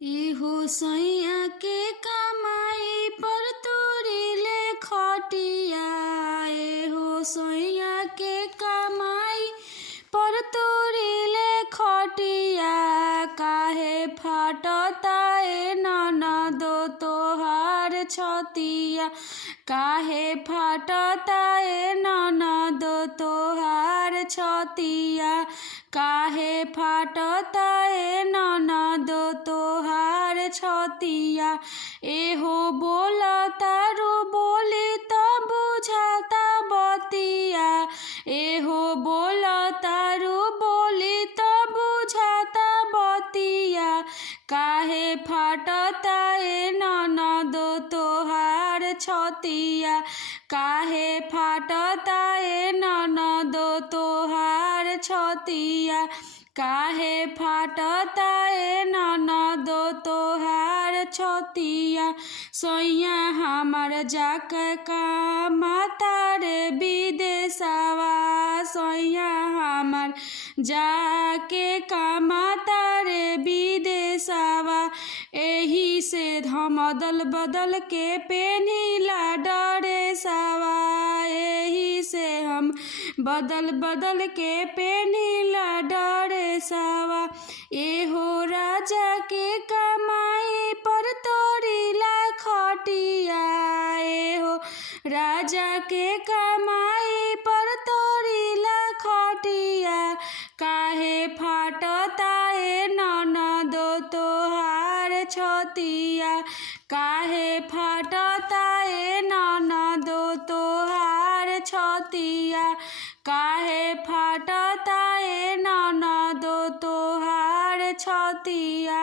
एहो सैया के कमाई पर तोरीले खटिया। एहो सैया के कमाई पर तोरीले खटिया। काहे फाटता ए ननदो तोहार छतिया। काहे फाटता ए ननदो तोहार छतिया। काहे फाटता ए ननदो तोहार छतिया। एहो बोलतारू बोली त बुझाता बतिया। एहो बोलतारू बोली त बुझाता बतिया। काहे फाटता ए ननदो तोहार छतिया। काहे फाटता ए ननदो तोहार छतिया। काहे फाटता ए ननदो तोहार छतिया। सैया हमर जाके कमाता रे विदेशवा। सैया हमर जाके कमाता रे विदेशवा। एही से हम अदल बदल के पेनीला ड्रेसवा। एही से हम बदल बदल के पेनीला ड्रेसवा। एहो राजा के कमाई पर तोरीला खटिया। एहो राजा के कमाई पर तोरीला खटिया। काहे फाटता ए ननदो तोहार छतिया। काहे फाटता ए ननदो तोहार छतिया। काहे फाटता ए ननदो तोहार छतिया।